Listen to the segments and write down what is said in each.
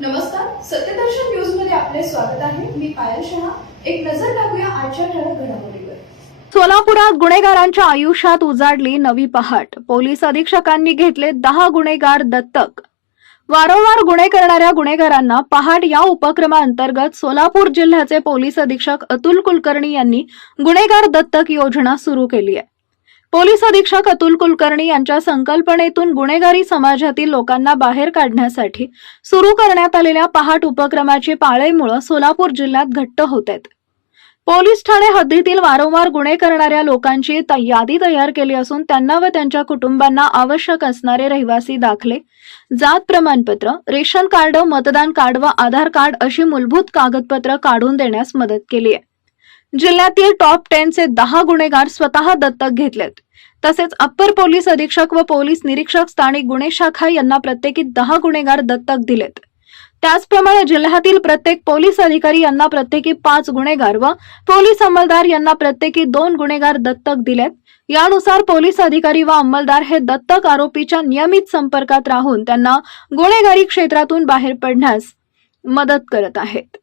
नमस्कार सत्यदर्शन न्यूजमध्ये आपले स्वागत आहे. मी पायल शहा. एक नजर टाकूया आजच्या ठळक घडामोडीवर. सोलापुरात गुन्हेगारांच्या आयुष्यात उजाडली नवी पहाट. पोलीस अधीक्षकांनी घेतले दहा गुन्हेगार दत्तक. वारंवार गुन्हे करणाऱ्या गुन्हेगारांना पहाट या उपक्रमाअंतर्गत सोलापूर जिल्ह्याचे पोलीस अधीक्षक अतुल कुलकर्णी यांनी गुन्हेगार दत्तक योजना सुरू केली आहे. पोलीस अधीक्षक अतुल कुलकर्णी यांच्या संकल्पनेतून गुन्हेगारी समाजातील लोकांना बाहेर काढण्यासाठी सुरू करण्यात आलेल्या पहाट उपक्रमाची पाळेमुळं सोलापूर जिल्ह्यात घट्ट होत आहेत. पोलीस ठाणे हद्दीतील वारंवार गुन्हे करणाऱ्या लोकांची यादी तयार केली असून त्यांना व त्यांच्या कुटुंबांना आवश्यक असणारे रहिवासी दाखले जात प्रमाणपत्र रेशन कार्ड मतदान कार्ड व आधार कार्ड अशी मूलभूत कागदपत्र काढून देण्यास मदत केली आहे. जिल्ह्यातील टॉप टेनचे दहा गुन्हेगार स्वतः दत्तक घेतलेत. तसेच अप्पर पोलीस अधीक्षक व पोलीस निरीक्षक स्थानिक गुन्हे शाखा यांना प्रत्येकी दहा गुन्हेगार दत्तक दिलेत. त्याचप्रमाणे जिल्ह्यातील प्रत्येक पोलीस अधिकारी यांना प्रत्येकी पाच गुन्हेगार व पोलीस अंमलदार यांना प्रत्येकी दोन गुन्हेगार दत्तक दिलेत. यानुसार पोलीस अधिकारी व अंमलदार हे दत्तक आरोपीच्या नियमित संपर्कात राहून त्यांना गुन्हेगारी क्षेत्रातून बाहेर पडण्यास मदत करत आहेत.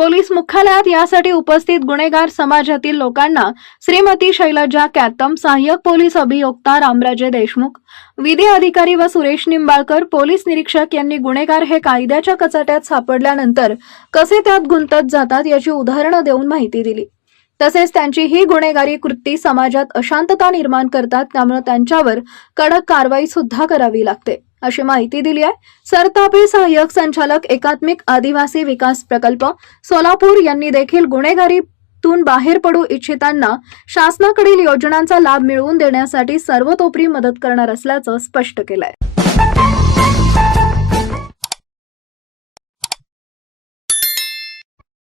पोलीस मुख्यालयात यासाठी उपस्थित गुन्हेगार समाजातील लोकांना श्रीमती शैलजा कॅतम सहाय्यक पोलीस अभियोक्ता रामराजे देशमुख विधी अधिकारी व सुरेश निंबाळकर पोलीस निरीक्षक यांनी गुन्हेगार हे कायद्याच्या कचाट्यात सापडल्यानंतर कसे त्यात गुंतत जातात याची उदाहरणं देऊन माहिती दिली. तसेच त्यांची ही गुन्हेगारी कृती समाजात अशांतता निर्माण करतात त्यामुळे त्यांच्यावर कडक कारवाई सुद्धा करावी लागते. अशी माहिती दिली आहे. सरतापी सहाय्यक संचालक एकात्मिक आदिवासी विकास प्रकल्प सोलापूर यांनी देखील गुन्हेगारीतून बाहेर पडू इच्छितांना शासनाकडील योजनांचा लाभ मिळवून देण्यासाठी सर्वतोपरी मदत करणार असल्याचं स्पष्ट केलंय.